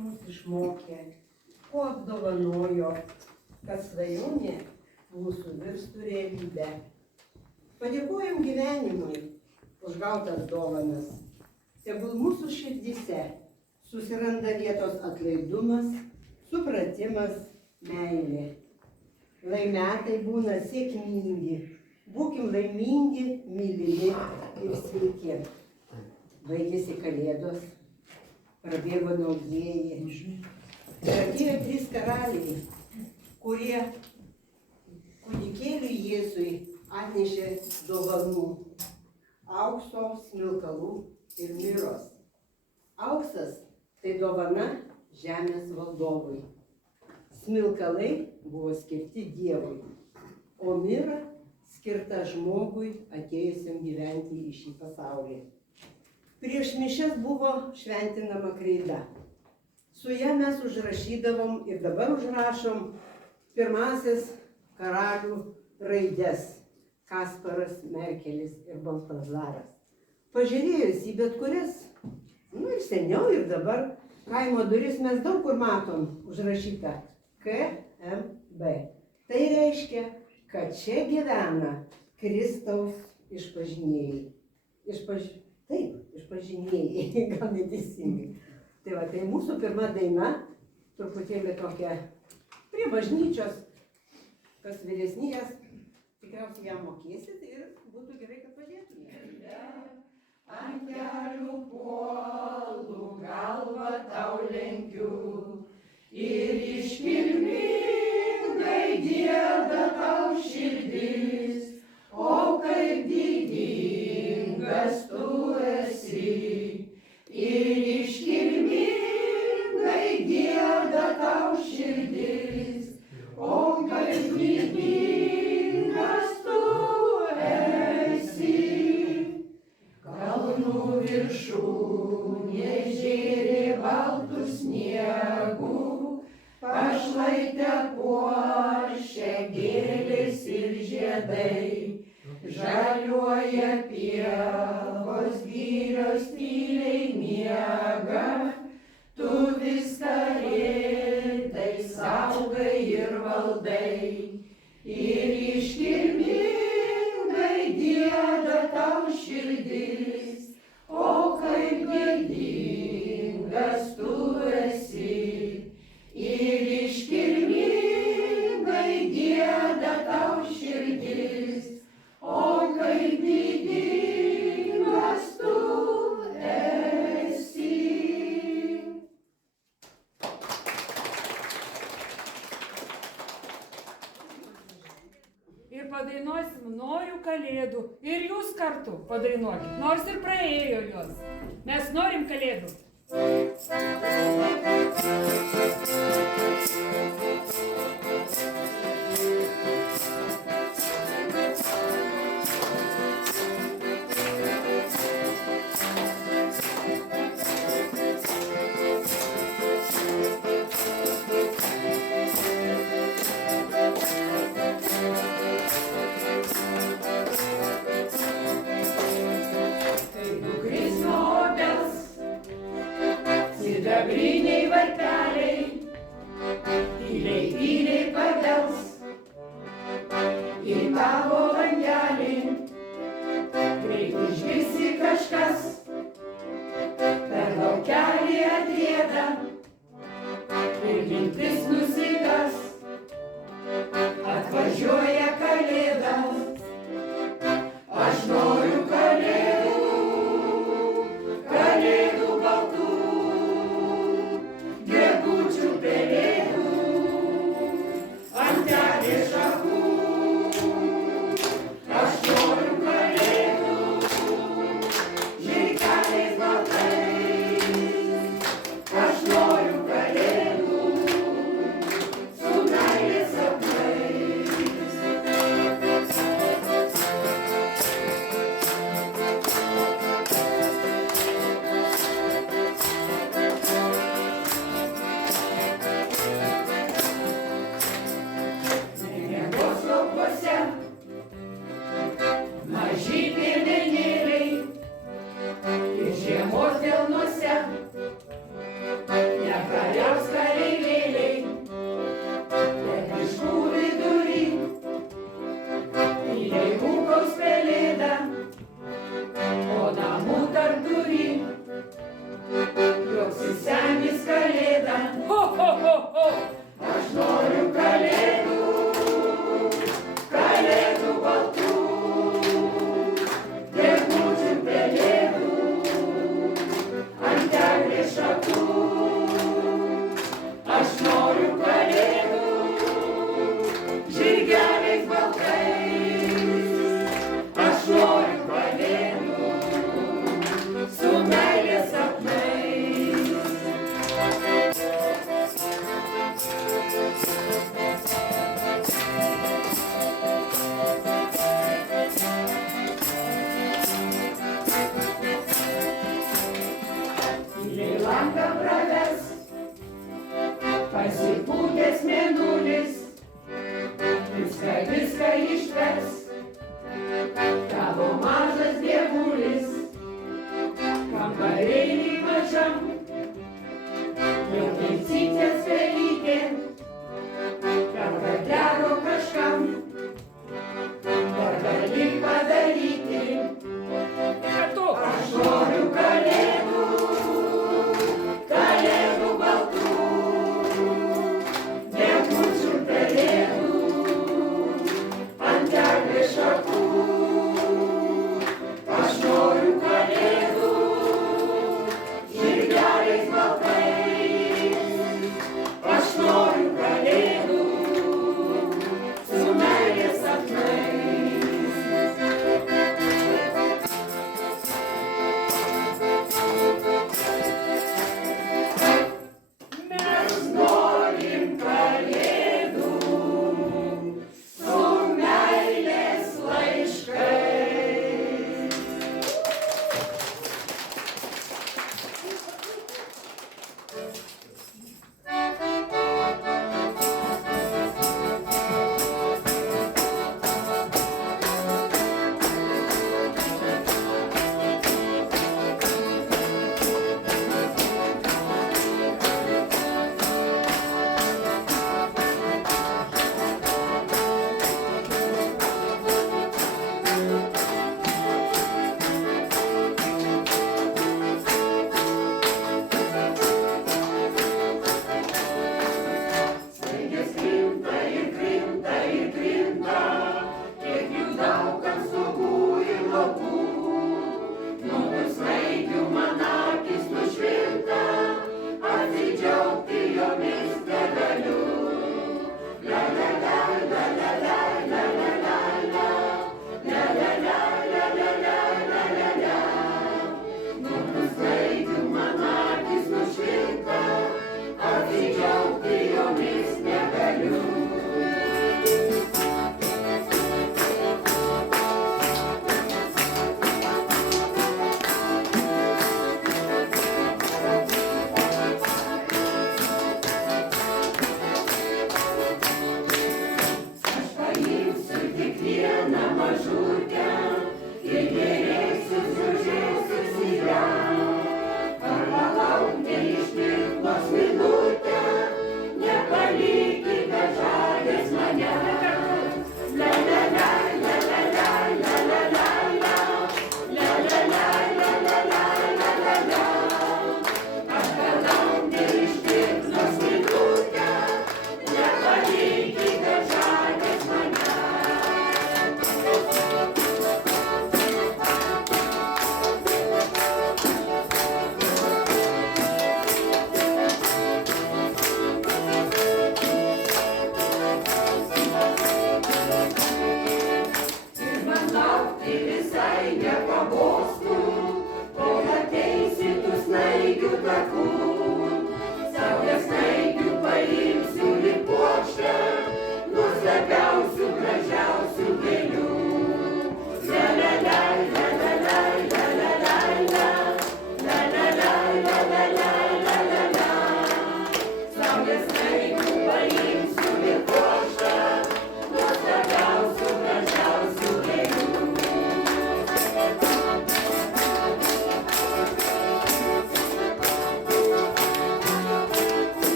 mus išmokė, ko apdovanojo, kad svajonė mūsų virstų realybę. Padėkojam gyvenimui už gautas dovanas. Tegul mūsų širdyse susiranda vietos atlaidumas, supratimas, meilė. Lai metai būna sėkmingi, būkim laimingi, mylimi ir sveiki. Baigėsi kalėdos, prabėgo naujieji. Atėjo 3 karaliai, kurie kūdikėliui Jėzui atnešė dovanų - aukso, smilkalų ir miros. Auksas tai dovana žemės valdovui. Smilkalai buvo skirti Dievui, o mira skirta žmogui atėjusiam gyventi į šį pasaulį. Prieš mišias buvo šventinama kreida. Su ja mes užrašydavom ir dabar užrašom pirmasis karalių raides - Kasparas, Merkelis ir Baltazaras. Pažiūrėjus į bet kurias, ir seniau, ir dabar kaimo duris mes daug kur matom užrašyta KMB. Tai reiškia, kad čia gyvena Kristaus išpažinėjai. Taip, išpažinėjai, gal neteisingai. Tai va, tai mūsų pirma daina, truputėlį tokia prie bažnyčios, kas vyresnijas, tikriausiai ją mokėsit ir būtų gerai, kad padėtumėte. Ant kelių puolų galvą tau lenkiu ir iškilmingai gieda tau širdis, o kaip didingas tu esi. Ir iškilmingai gieda tau širdis, o kaip didingas tu esi. Kalnų viršūnė žėrė baltų sniegų, pašlaitę puošia gėlės ir žiedai. Žaliuoja pievos, girios tyliai miega, tu viską rėtai saugai ir valdai. Ir iškilmingai gieda tau širdis, o kaip didingas tu esi. Ir iškilmingai gieda tau širdis, o kaip didingas tu esi. Ir padainuosim Noriu kalėdų. Ir jūs kartu padainuokit, nors ir praėjo jos. Mes norim kalėdų. Sidabriniai varpeliai tyliai, tyliai pabels į tavo langelį. Greit išgirsi kažkas per laukelį atrieda ir mintis nusikas. Atvažiuoja kalėdos, aš noriu kalėdų, kalėdų baltų. Pelėdų, ant eglės šakų, aš noriu kalėdų, žygiuoja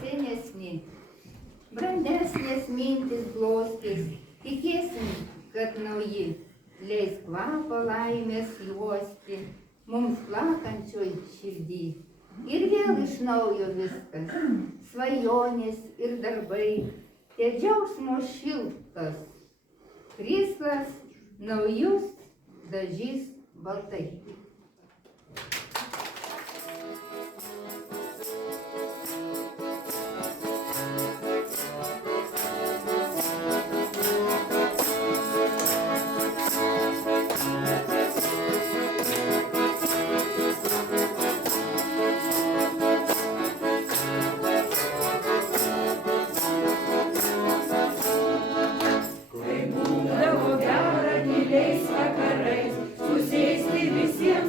Senesni, brandesnės mintis glostys, tikėsim, kad nauji, leis kvapą laimės juosti, mums plakančioj širdį, Ir vėl iš naujo viskas, svajonės ir darbai, tie džiaugsmo šiltas, krislas naujus dažys baltai. Būdavo gera tyliais vakarais, susėsti visiems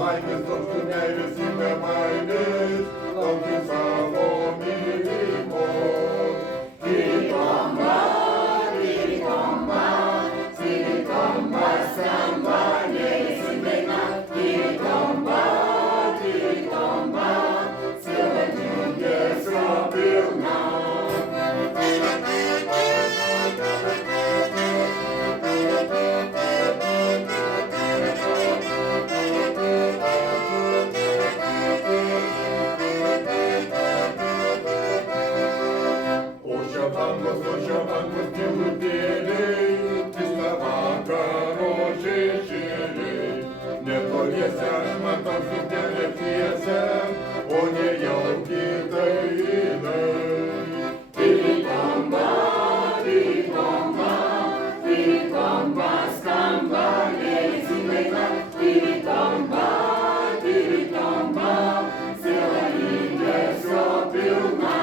laimės, daug tu meilės ir nemailės, laukiu savo mylimo. Kiritomba, kiritomba, kiritomba, skamba lėsi daina. Kiritomba, kiritomba, siela džiugesio pilna. Ošiavangos tylutėliai, visą vakaro šešėliai. Netoliese aš matau suknelę tiesę, o nejauki tai jinai. Kiritomba, kiritomba, kiritomba, skamba lėsi daina. Kiritomba, kiritomba, siela ilgesio pilna.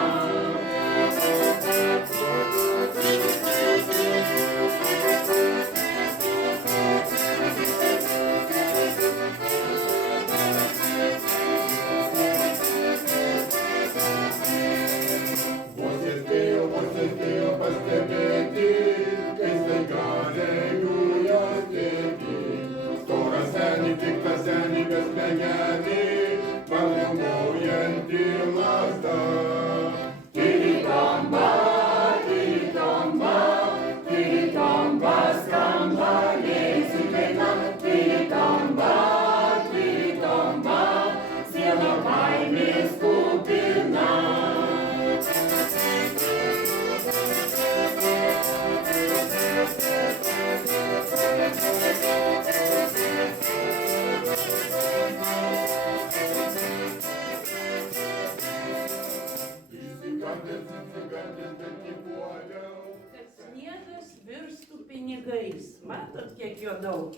pinigais. Matot, kiek jo daug.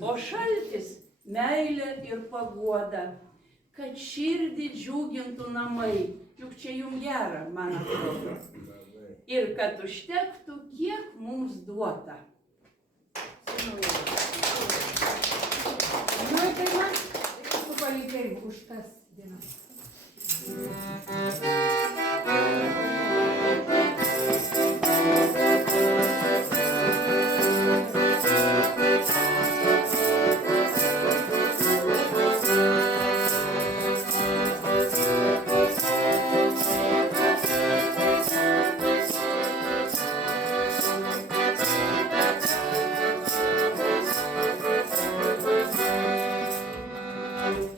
O šaltis - meilė ir paguoda. Kad širdį džiugintų namai. Juk čia jums gera, man atrodo. Ir kad užtektų, kiek mums duota. Nu, tai man, su palinkėjimu už tas dienas.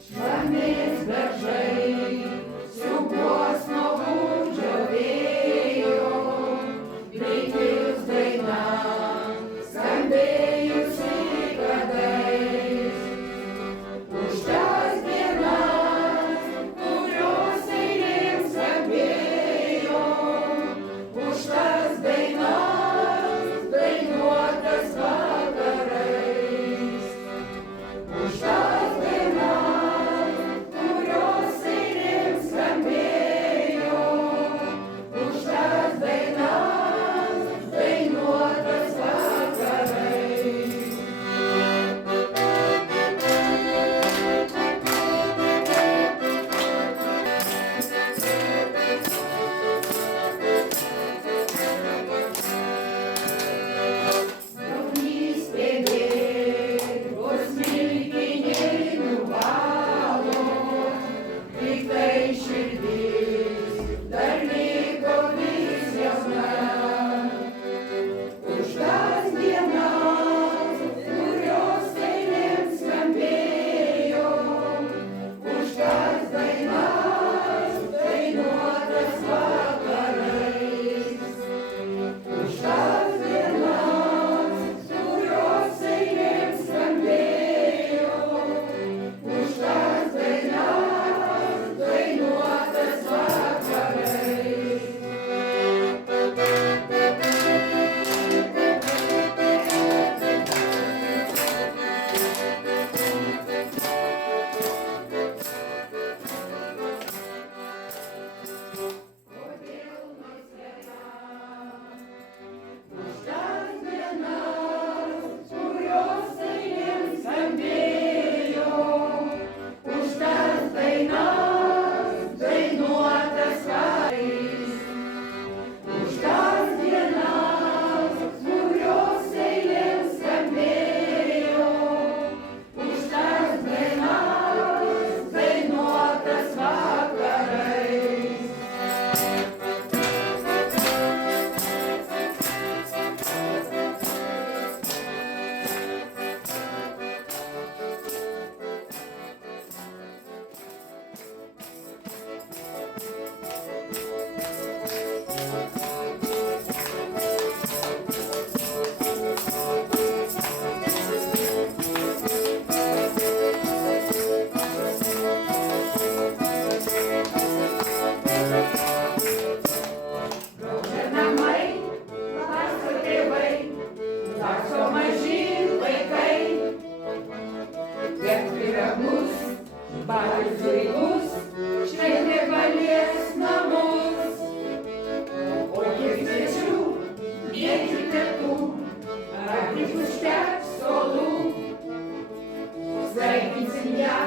Šlamis beržai, siūbuos nuo gūdžio vėjo, Vilnius daina, skambėjusi kadais. Už tas dienas, kurios eilėm skambėjo, už tas dainas, dainuotas vakarais. Už tas dainas, kurios eilėm skambėjo, už tas dainas, dainuotas vakarais. Jaunystė bėgo, smilkiniai nuvalo, tiktai širdis dar liko vis jauna. Už tas dienas, kurios eilėm skambėjo, už tas dainas, dainuotas vakarais. Už tas dienas, kurios eilėm skambėjo, už tas dainas, dainuotas vakarais. Kodėl nors viena, už tas dienas, kurios eilėm skambėjo, už tas dainas, dainuotas vakarais. Už tas dienas, kurios eilėm skambėjo, už tas dainas, dainuotas vakarais. Drauge namai, laksto tėvai, laksto maži vaikai. Bet pyragus, balius zuikus, šventė palies namus. O kiek svečių, mėgių tetų, ar tik užteks skolų. Sveikinsim ją,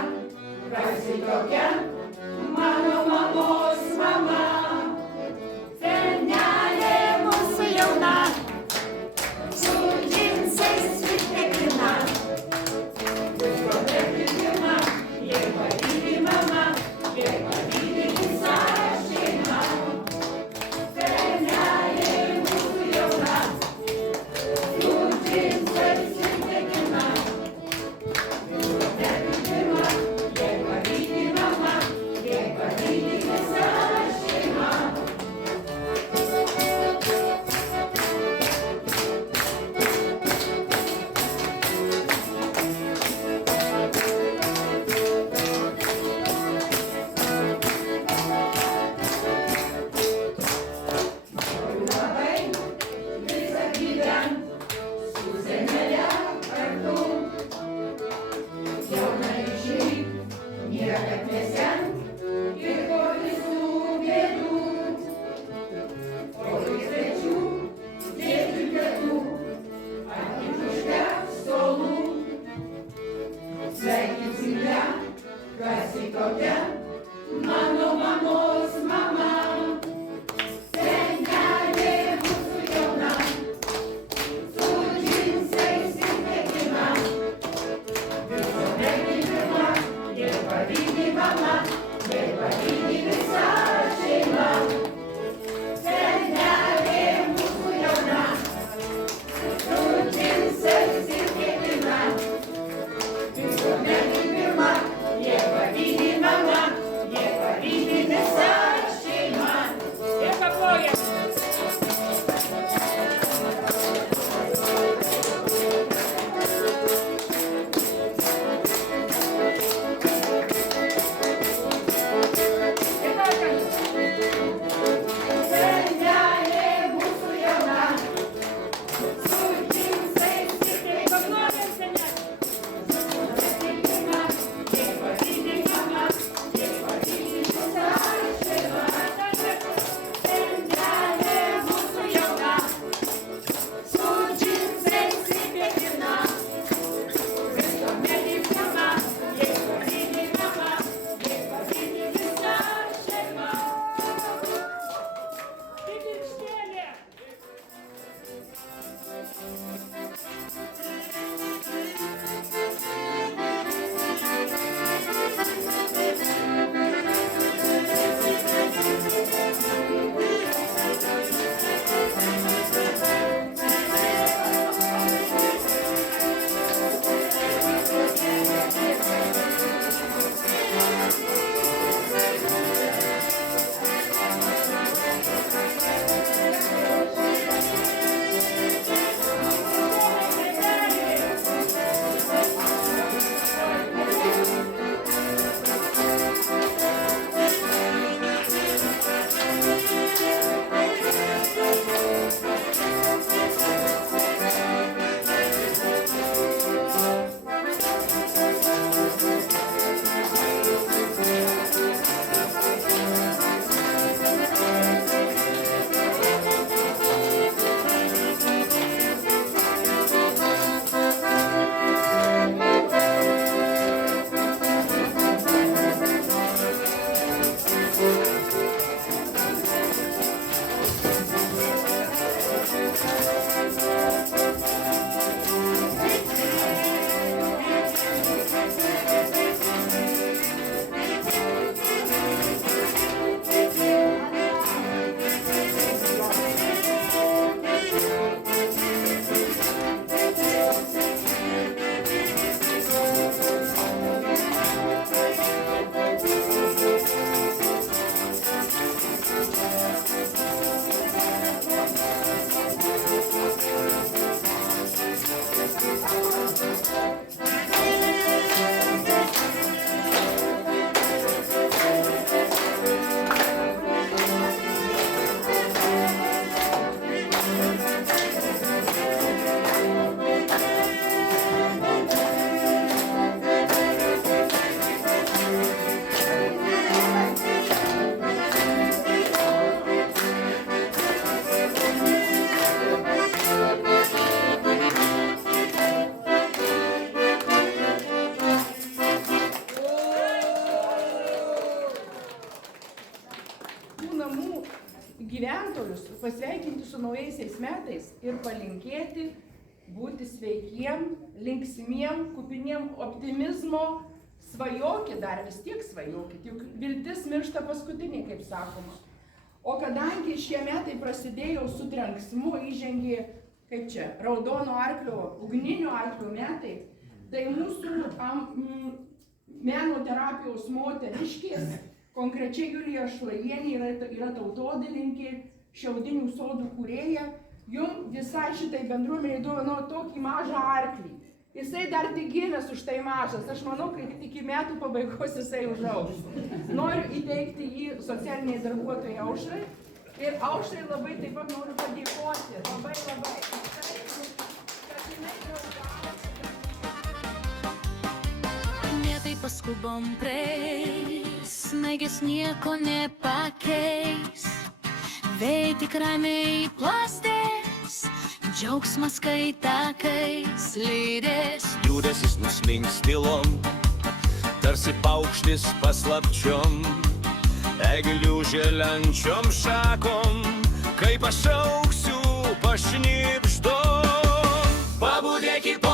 kas ji tokia, mano mamos mama. Senelė mūsų jauna, su džinsais užtekrina. Visko nepritima, jie pavydi mama, jie pavydi visa šeima. Senelė mūsų jauna, su džinsais užtekrina. Visko nepritima, jie pavydi mama, tokia mano mamos mama. Senelė mūsų jauna, su džinsais ir mergina. Visuomet pirma, jei pavydi mama, jei pavydi visa šeima. Senelė mūsų jauna, su džinsais ir mergina. Visuomet pirma, jei pavydi mama, jei pavydi visa šeima. Ir paplojam. Ir dar kartą. Senelė mūsų jauna, su džinsais ir mergina. Paplojam, senelė. Pirma, jei pavydi mama, jei pavydi visa šeima. Senelė mūsų jauna, su džinsais ir mergina. Visuomet pirma, jei pavydi mama, jei pavydi visa šeima. Kibirkštėlė. gyventojus pasveikinti su naujaisiais metais ir palinkėti būti sveikiem, linksmiem, kupiniem optimizmo. Svajokit, dar vis tiek svajokit, juk viltis miršta paskutinė, kaip sakoma. O kadangi šie metai prasidėjo su trenksmu, įžengė, kaip čia, raudono arklio, ugninio arklio metai, tai mūsų meno terapijos moteriškės, konkrečiai Julija Šlajienė yra tautodalininkė, Šiaudinių sodų kūrėja, jums visai šitai bendruomeniai dovanojo tokį mažą arklį. Jisai dar tik gimęs už tai mažas, aš manau, kad iki metų pabaigos jisai užaugs. Noriu įteikti jį socialiniai darbuotojai Aušrai ir Aušrai labai taip pat noriu padėkoti, labai, kad jinai draugavo. Metai paskubom praeis, snaigės nieko nepakeis, vėjai tik ramiai plastės, džiaugsmas kai takais lydės. Liūdėsis nuslinks tylom, tarsi paukštis paslapčiom, eglių žėlenčiom šakom, kai pašauksiu pašnibždom. Pabudėkit